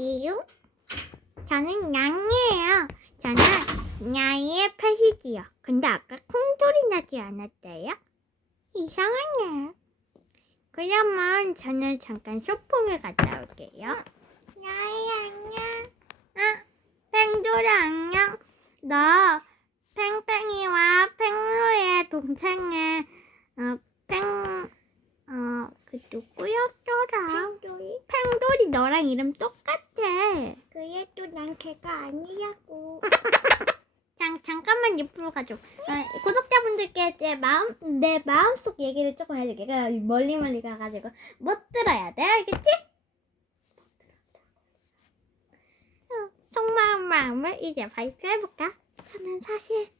누구지요? 저는 양이에요. 저는 야이의 펫이지요. 근데 아까 콩소리 나지 않았어요? 이상하네. 그러면 저는 잠깐 쇼핑을 갔다 올게요. 야이 안녕. 아, 팽돌아 안녕. 너 팽팽이와 팽로의 동생의 어, 팽, 어, 그 누구였더라? 팽돌이? 팽돌이 너랑 이름 똑 같아. 그래도 난 걔가 아니라고. 잠, 잠깐만 옆으로 가죠. 어, 구독자분들께 제 마음, 내 마음속 얘기를 조금 해줄게. 그 멀리 멀리 가가지고 못 들어야 돼. 알겠지? 어, 속마음 마음을 이제 발표해볼까? 저는 사실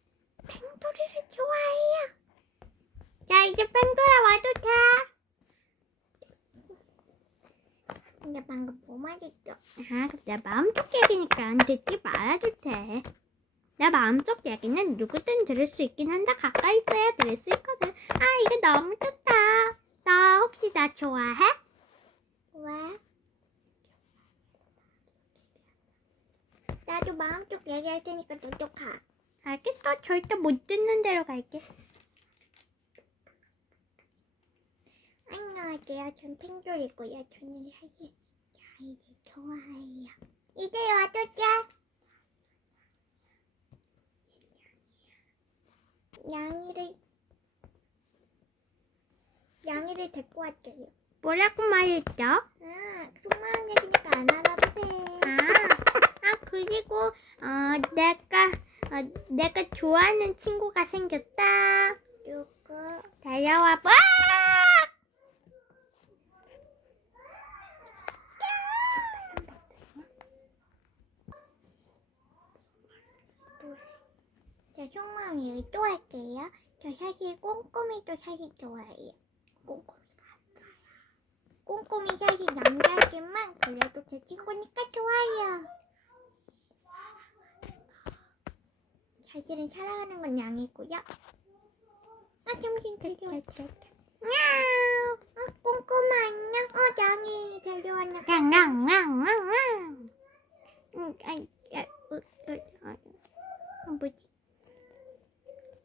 팽돌이를 좋아해요. 자, 이제 팽돌아 와도 돼. 근데 방금 뭐 말했죠? 아, 내 마음속 얘기니까 듣지 말아도 돼. 내 마음속 얘기는 누구든 들을 수 있긴 한데 가까이 있어야 들을 수 있거든. 아, 이게 너무 좋다. 너 혹시 나 좋아해? 왜? 나도 마음속 얘기할 테니까 너도 가. 알겠어. 절대 못 듣는 대로 갈게. 안녕하세요. 전 팽돌이고요. 저는 사실 야이를 좋아해요. 이제 와도 돼? 양이를 양이를 데리고 왔어요. 뭐라고 말했죠? 아, 아, 속마음 얘기니까 안 알아도 돼. 아 그리고 어, 내가 어, 내가 좋아하는 친구가 생겼다. 누구? 달려와 봐. 저 속마음 얘기 또 할게요. 저 사실 꼼꼼이도 사실 좋아해요. 꼼꼼이가. 꼼꼼이 사실 남자지만 그래도 제 친구니까 좋아요. 사실은 사랑하는 건 양이고요. 아, 정신 데려왔다. 냐우. 아, 꼼꼼아 안녕. 어, 양이 데려왔나? 냥냥냥냥냥. 음, 아이, 야, 어, 어, 어, 어, 뭐지?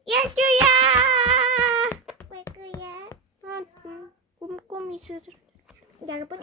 예주야! 왜그